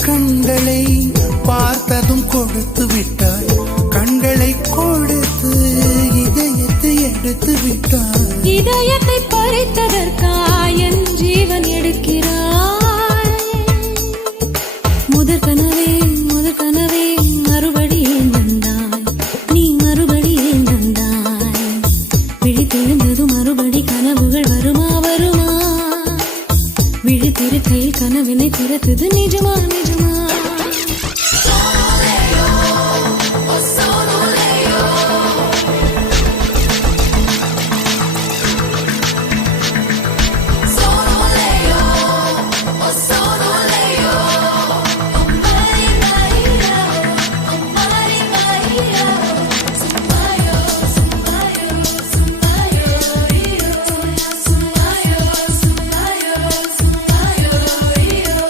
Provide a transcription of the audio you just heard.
கண்களை பார்த்ததும் கொடுத்து விட்டாய், கண்களை கொடுத்து இதயத்தை எடுத்து விட்டாய். இதயத்தை பறித்ததற்காய் என் ஜீவன் எடுக்கிறாய். முதற் கனவே மறுபடியும் வந்தாய், நீ மறுபடியும் வந்தாய். விழித்தெழுந்ததும் மறுபடி கனவுகள் வருமா வருமா? விழித்திருக்கையில் கனவினை திறத்தது நிஜமா நிஜமா?